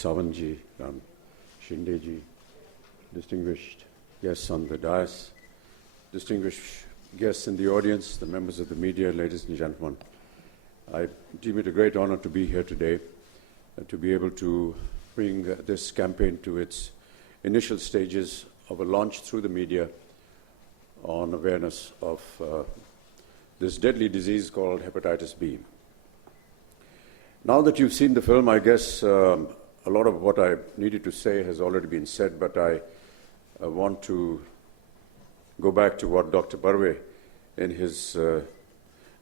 Savanji, Ram Shindeji, distinguished guests on the dais, distinguished guests in the audience, the members of the media, ladies and gentlemen. I deem it a great honor to be here today and to be able to bring this campaign to its initial stages of a launch through the media on awareness of this deadly disease called hepatitis B. Now that you've seen the film, I guess a lot of what I needed to say has already been said, but I want to go back to what Dr. Barve in his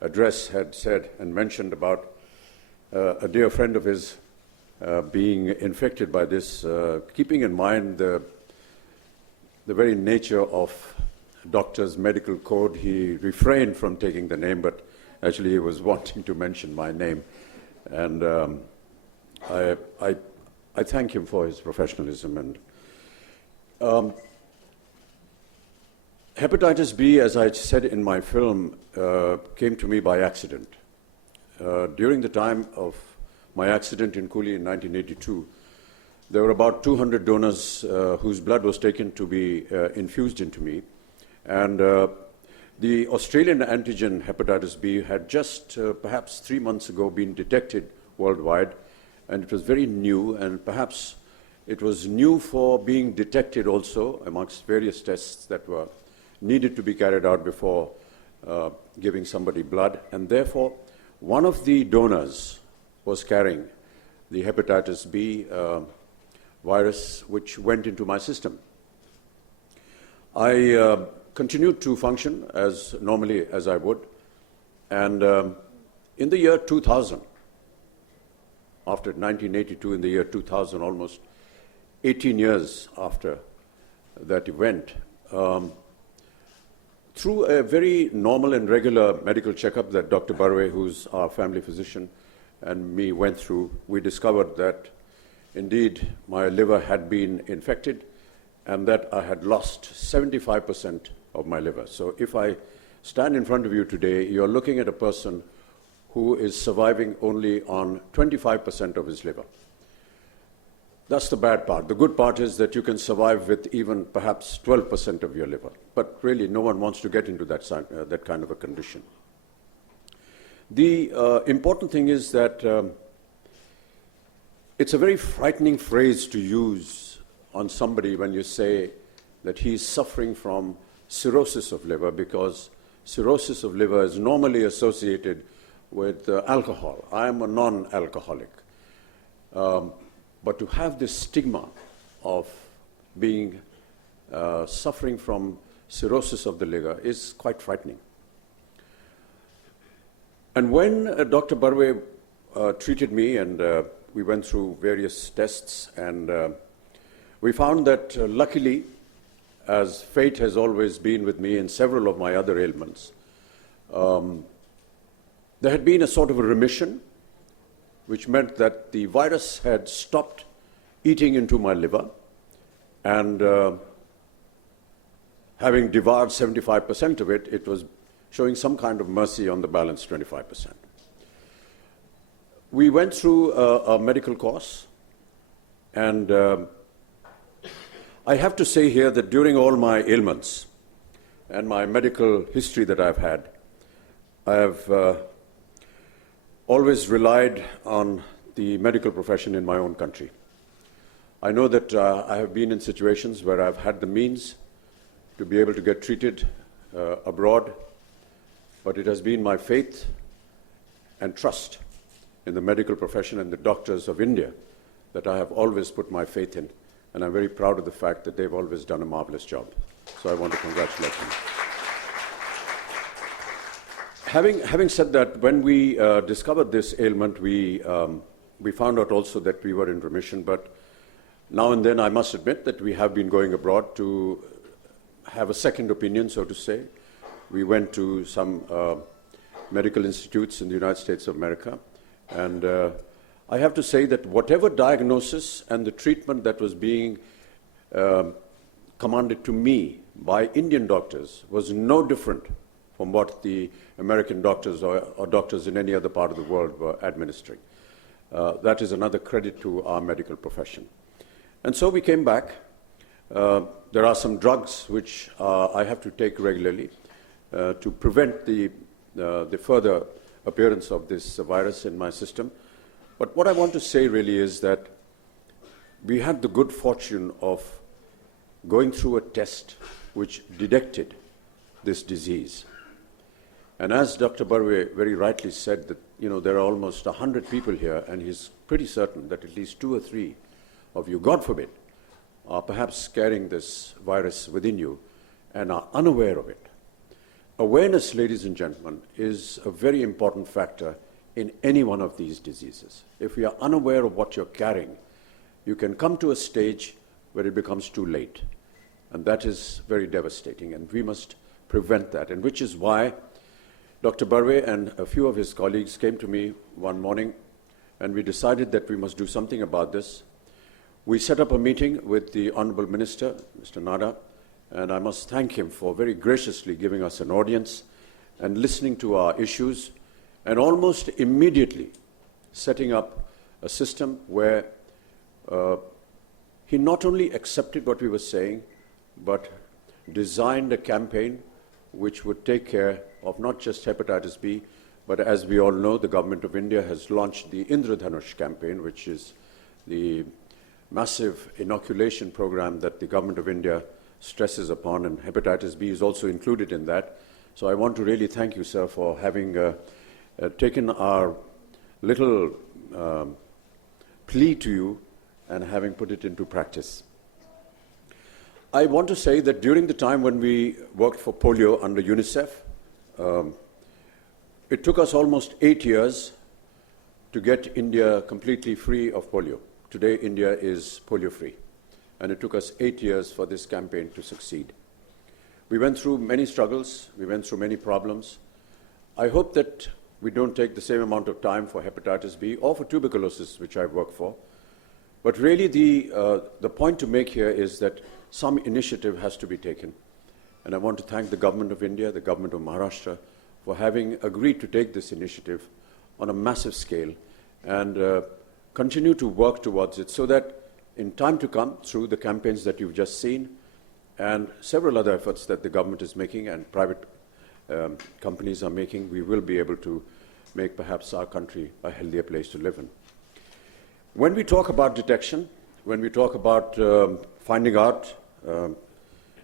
address had said and mentioned about a dear friend of his being infected by this, keeping in mind the very nature of doctor's medical code. He refrained from taking the name, but actually he was wanting to mention my name. And I thank him for his professionalism. And hepatitis B, as I said in my film, came to me by accident. During the time of my accident in Coolie in 1982, there were about 200 donors whose blood was taken to be infused into me. And the Australian antigen hepatitis B had just perhaps 3 months ago been detected worldwide, and it was very new, and perhaps it was new for being detected also amongst various tests that were needed to be carried out before giving somebody blood. And therefore, one of the donors was carrying the hepatitis B virus, which went into my system. I continued to function as normally as I would, and in the year 2000, after 1982, in the year 2000, almost 18 years after that event, through a very normal and regular medical checkup that Dr. Barve, who's our family physician, and me went through, we discovered that indeed my liver had been infected and that I had lost 75% of my liver. So if I stand in front of you today, you're looking at a person who is surviving only on 25% of his liver. That's the bad part. The good part is that you can survive with even perhaps 12% of your liver. But really, no one wants to get into that kind of a condition. The important thing is that it's a very frightening phrase to use on somebody when you say that he's suffering from cirrhosis of liver, because cirrhosis of liver is normally associated with alcohol. I am a non-alcoholic. But to have this stigma of being suffering from cirrhosis of the liver is quite frightening. And when Dr. Barve treated me, and we went through various tests, and we found that luckily, as fate has always been with me in several of my other ailments, there had been a sort of a remission, which meant that the virus had stopped eating into my liver, and having devoured 75% of it, it was showing some kind of mercy on the balance 25%. We went through a medical course, and I have to say here that during all my ailments and my medical history that I've had, I have always relied on the medical profession in my own country. I know that I have been in situations where I've had the means to be able to get treated abroad, but it has been my faith and trust in the medical profession and the doctors of India that I have always put my faith in, and I'm very proud of the fact that they've always done a marvelous job. So I want to congratulate them. Having said that, when we discovered this ailment, we found out also that we were in remission, but now and then I must admit that we have been going abroad to have a second opinion, so to say. We went to some medical institutes in the United States of America, and I have to say that whatever diagnosis and the treatment that was being commanded to me by Indian doctors was no different from what the American doctors or doctors in any other part of the world were administering. That is another credit to our medical profession. And so we came back. There are some drugs which I have to take regularly to prevent the further appearance of this virus in my system. But what I want to say really is that we had the good fortune of going through a test which detected this disease. And as Dr. Barve very rightly said, that there are almost 100 people here, and he's pretty certain that at least 2 or 3 of you, God forbid, are perhaps carrying this virus within you and are unaware of it. Awareness, ladies and gentlemen, is a very important factor in any one of these diseases. If we are unaware of what you're carrying, you can come to a stage where it becomes too late. And that is very devastating, and we must prevent that, and which is why Dr. Barve and a few of his colleagues came to me one morning, and we decided that we must do something about this. We set up a meeting with the Honorable Minister, Mr. Nada, and I must thank him for very graciously giving us an audience and listening to our issues, and almost immediately setting up a system where he not only accepted what we were saying, but designed a campaign which would take care of not just hepatitis B, but as we all know, the government of India has launched the Indradhanush campaign, which is the massive inoculation program that the government of India stresses upon, and hepatitis B is also included in that. So I want to really thank you, sir, for having taken our little plea to you and having put it into practice. I want to say that during the time when we worked for polio under UNICEF, it took us almost 8 years to get India completely free of polio. Today, India is polio-free, and it took us 8 years for this campaign to succeed. We went through many struggles, we went through many problems. I hope that we don't take the same amount of time for hepatitis B or for tuberculosis, which I've worked for. But really the point to make here is that some initiative has to be taken. And I want to thank the government of India, the government of Maharashtra, for having agreed to take this initiative on a massive scale and continue to work towards it so that in time to come, through the campaigns that you've just seen and several other efforts that the government is making and private companies are making, we will be able to make perhaps our country a healthier place to live in. When we talk about detection, when we talk about finding out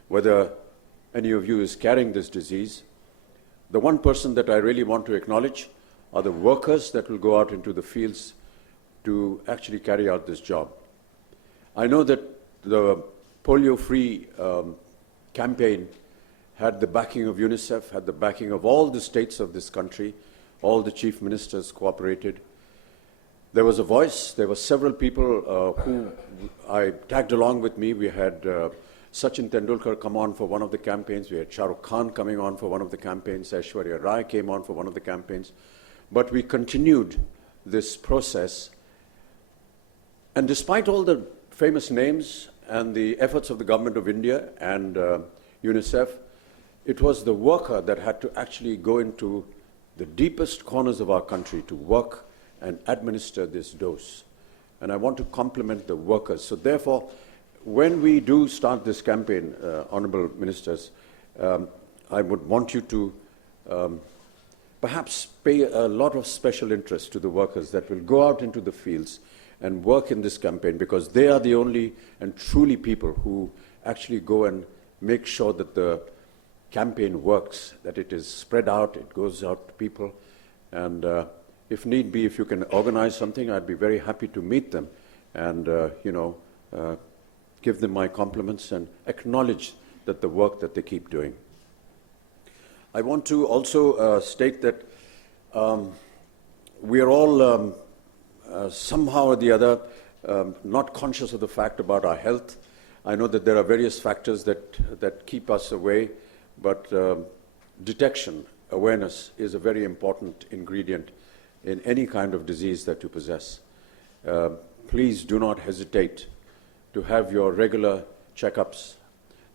whether any of you is carrying this disease, the one person that I really want to acknowledge are the workers that will go out into the fields to actually carry out this job. I know that the polio-free campaign had the backing of UNICEF, had the backing of all the states of this country, all the chief ministers cooperated. There was a voice, there were several people who I tagged along with me. We had Sachin Tendulkar come on for one of the campaigns, we had Shah Rukh Khan coming on for one of the campaigns, Aishwarya Rai came on for one of the campaigns. But we continued this process. And despite all the famous names and the efforts of the government of India and UNICEF, it was the worker that had to actually go into the deepest corners of our country to work and administer this dose. And I want to compliment the workers. So therefore, when we do start this campaign, Honourable Ministers, I would want you to perhaps pay a lot of special interest to the workers that will go out into the fields and work in this campaign, because they are the only and truly people who actually go and make sure that the campaign works, that it is spread out, it goes out to people. And if need be, if you can organize something, I'd be very happy to meet them and, give them my compliments and acknowledge that the work that they keep doing. I want to also state that we are all somehow or the other not conscious of the fact about our health. I know that there are various factors that keep us away, but detection, awareness is a very important ingredient in any kind of disease that you possess. Please do not hesitate to have your regular checkups.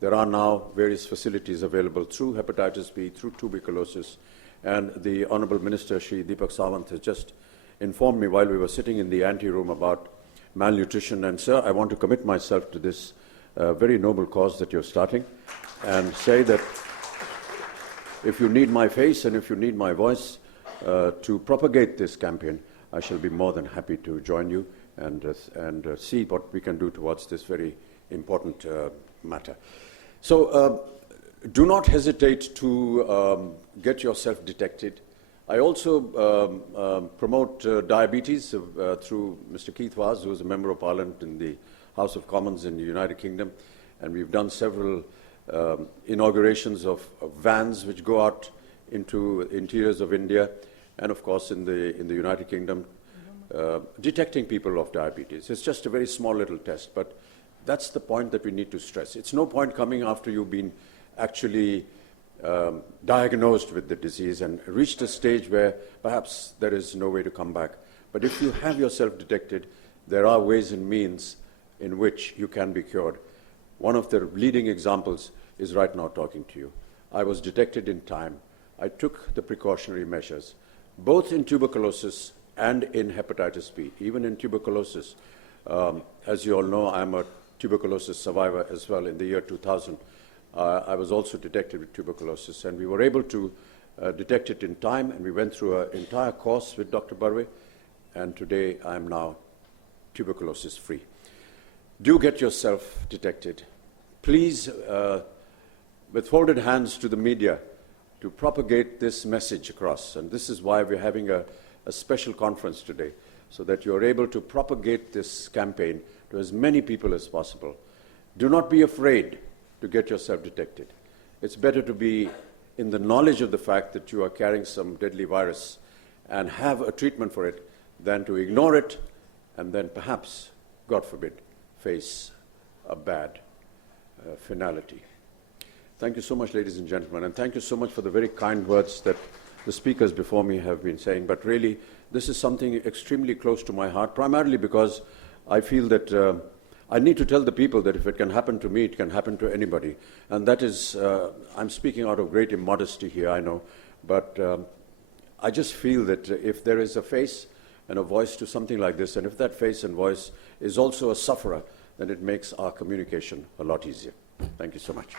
There are now various facilities available through hepatitis B, through tuberculosis, and the Honourable Minister, Shri Deepak Sawant, has just informed me while we were sitting in the ante-room about malnutrition. And sir, I want to commit myself to this very noble cause that you're starting, and say that if you need my face and if you need my voice to propagate this campaign, I shall be more than happy to join you and see what we can do towards this very important matter. So do not hesitate to get yourself detected. I also promote diabetes through Mr. Keith Vaz, who is a Member of Parliament in the House of Commons in the United Kingdom, and we've done several inaugurations of vans which go out into interiors of India and, of course, in the United Kingdom, detecting people of diabetes. It's just a very small little test, but that's the point that we need to stress. It's no point coming after you've been actually diagnosed with the disease and reached a stage where perhaps there is no way to come back. But if you have yourself detected, there are ways and means in which you can be cured. One of the leading examples is right now talking to you. I was detected in time. I took the precautionary measures, both in tuberculosis and in hepatitis B. Even in tuberculosis, as you all know, I'm a tuberculosis survivor as well. In the year 2000, I was also detected with tuberculosis, and we were able to detect it in time, and we went through an entire course with Dr. Barve, and today I'm now tuberculosis-free. Do get yourself detected. Please, with folded hands to the media, to propagate this message across. And this is why we're having a special conference today, so that you're able to propagate this campaign to as many people as possible. Do not be afraid to get yourself detected. It's better to be in the knowledge of the fact that you are carrying some deadly virus and have a treatment for it than to ignore it and then perhaps, God forbid, face a bad finality. Thank you so much, ladies and gentlemen, and thank you so much for the very kind words that the speakers before me have been saying. But really, this is something extremely close to my heart, primarily because I feel that I need to tell the people that if it can happen to me, it can happen to anybody. And that is, I'm speaking out of great immodesty here, I know, but I just feel that if there is a face and a voice to something like this, and if that face and voice is also a sufferer, then it makes our communication a lot easier. Thank you so much.